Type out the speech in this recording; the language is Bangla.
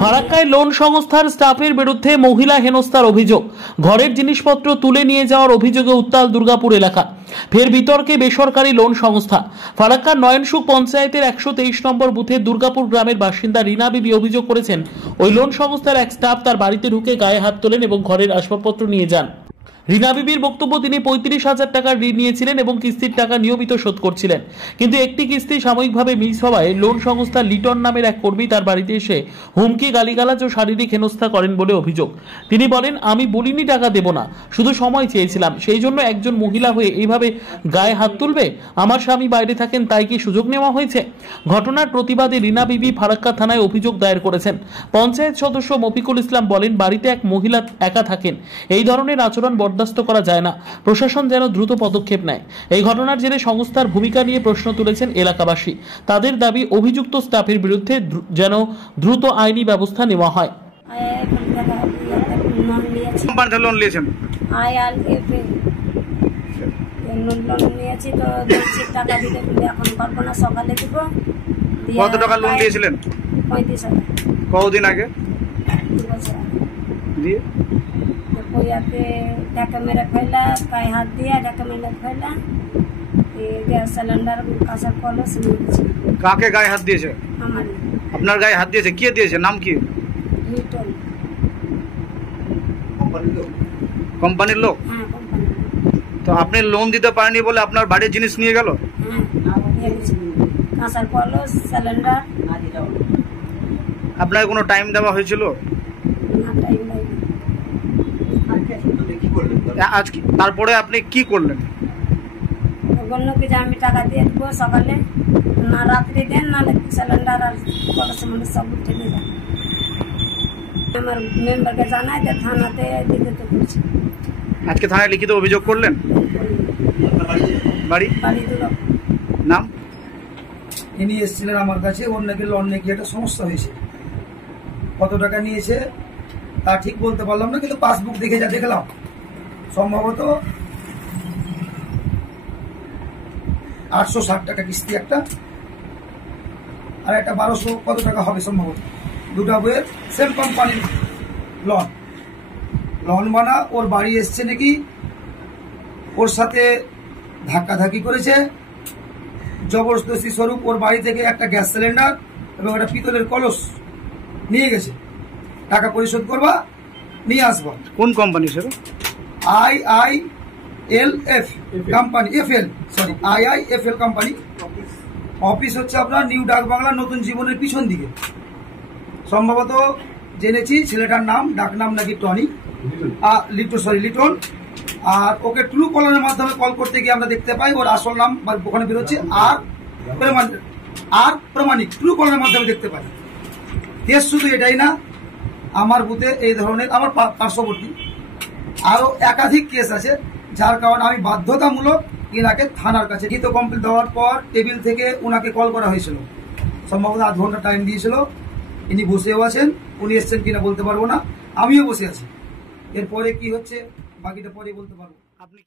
ফারাক্কায় লোন সংস্থার স্টাফের বিরুদ্ধে মহিলা হেনস্থার অভিযোগ, ঘরের জিনিসপত্র তুলে নিয়ে যাওয়ার অভিযোগে উত্তাল দুর্গাপুর এলাকা। ফের বিতর্কে বেসরকারি লোন সংস্থা। ফারাক্কার নয়নসুখ পঞ্চায়েতের 123 নম্বর বুথের দুর্গাপুর গ্রামের বাসিন্দা রীনা বিবি অভিযোগ করেছেন, ওই লোন সংস্থার এক স্টাফ তার বাড়িতে ঢুকে গায়ে হাত তোলেন এবং ঘরের আসবাবপত্র নিয়ে যান। রীনা বিবির বক্তব্য, তিনি 35,000 টাকার ঋণ নিয়েছিলেন এবং কিস্তির টাকা নিয়মিত শোধ করছিলেন, কিন্তু একটি কিস্তি সাময়িকভাবে মিস হওয়ায় লোন সংস্থা লিটন নামের এক কর্মী তার বাড়িতে এসে হুমকি, গালিগালাজ ও শারীরিক হেনস্থা করেন বলে অভিযোগ। তিনি বলেন, আমি বলিনি টাকা দেব না, শুধু সময় চেয়েছিলাম, সেই জন্য একজন মহিলা হয়ে এইভাবে গায়ে হাত তুলবে? আমার স্বামী বাইরে থাকেন, তাই কি সুযোগ নেওয়া হয়েছে? ঘটনার প্রতিবাদে রীনা বিবি ফারাক্কা থানায় অভিযোগ দায়ের করেছেন। পঞ্চায়েত সদস্য মফিকুল ইসলাম বলেন, বাড়িতে এক মহিলা একা থাকেন, এই ধরনের আচরণ বরদাস্ত করা যায় না, প্রশাসন যেন দ্রুত পদক্ষেপ নেয়। এই ঘটনার জেরে সংস্থার ভূমিকা নিয়ে প্রশ্ন তুলেছেন এলাকাবাসী। তাদের দাবি, অভিযুক্ত স্টাফের বিরুদ্ধে যেন দ্রুত আইনি ব্যবস্থা নেওয়া হয়। লোন নিয়েছেন? কত টাকা লোন নিয়েছিলেন? 35,000। কতদিন আগে? দিয়ে ढाका मेरा फैला काय हाथ दिया, ढाका मेरा फैला गैस सिलेंडर কাঁচা কলস কাকে গায়ে হাত দিয়েছে? আমারই। আপনার গায়ে হাত দিয়েছে? কে দিয়েছে? নাম কি? লিটন। কোম্পানির লোক? হ্যাঁ, কোম্পানি। তো আপনি লোন দিতে পারেননি বলে আপনার বাড়ির জিনিস নিয়ে গেল? হ্যাঁ, কাঁচা কলস, সিলিন্ডার। আপনার কোনো টাইম দেওয়া হয়েছিল? না, টাইম নাই। আজ তারপরে আপনি কি করলেন? বললো কি যে আমি টাকা দিয়ে দেবো সকালে, না রাত্রি দেন, নাহলে সিলিন্ডার আর কলস মানে সব উঠে নিয়ে যান। আমার মেম্বারকে জানাই যে থানাতে লিখিত করছি। আজকে থানায় লিখিত অভিযোগ করলেন? বাড়ি নাম? ইনি এসেছিলেন আমার কাছে, ওর নাকি লোন নাকি একটা সমস্যা হয়েছে। কত টাকা নিয়েছে তা ঠিক বলতে পারলাম না, কিন্তু পাসবুক দেখে যা দেখলাম সম্ভবত 860 টাকা কিস্তি একটা, আর একটা 1200 কত টাকা হবে সম্ভবত। দুটা বইয়ের সেম কোম্পানির লোন বানা ওর বাড়ি এসছে নাকি, ওর সাথে ধাক্কাধাক্কি করেছে, জবরদস্তি স্বরূপ ওর বাড়ি থেকে একটা গ্যাস সিলিন্ডার এবং একটা পিতলের কলস নিয়ে গেছে। টাকা পরিশোধ করবা, নিয়ে আসবা। কোন কোম্পানি সেটা? IILF company, IIFL company. Office হচ্ছে আপনার নিউ ডাক বাংলা নতুন জীবনের পিছন দিকে। সম্ভবত জেনেছি ছেলেটার নাম, ডাক নাম নাকি টনি, লিটন। আর ওকে ট্রু কলারের মাধ্যমে কল করতে গিয়ে আমরা দেখতে পাই ওর আসল নাম ওখানে বেরোচ্ছে আর প্রমাণিক, ট্রু কলারের মাধ্যমে দেখতে পাই। কেস শুধু এটাই না, আমার বুথে এই ধরনের আমার পার্শ্ববর্তী আরো একাধিক কেস আছে, যার কারণে আমি বাধ্যতামূলক এনাকে থানার কাছে লিখিত কমপ্লেন দেওয়ার পর টেবিল থেকে উনাকে কল করা হয়েছিল। সম্ভবত 8 ঘন্টা টাইম দিয়েছিল। ইনি বসেও আছেন, উনি এসছেন কিনা বলতে পারবো না, আমিও বসে আছি। এরপরে কি হচ্ছে বাকিটা পরে বলতে পারবো। আপনি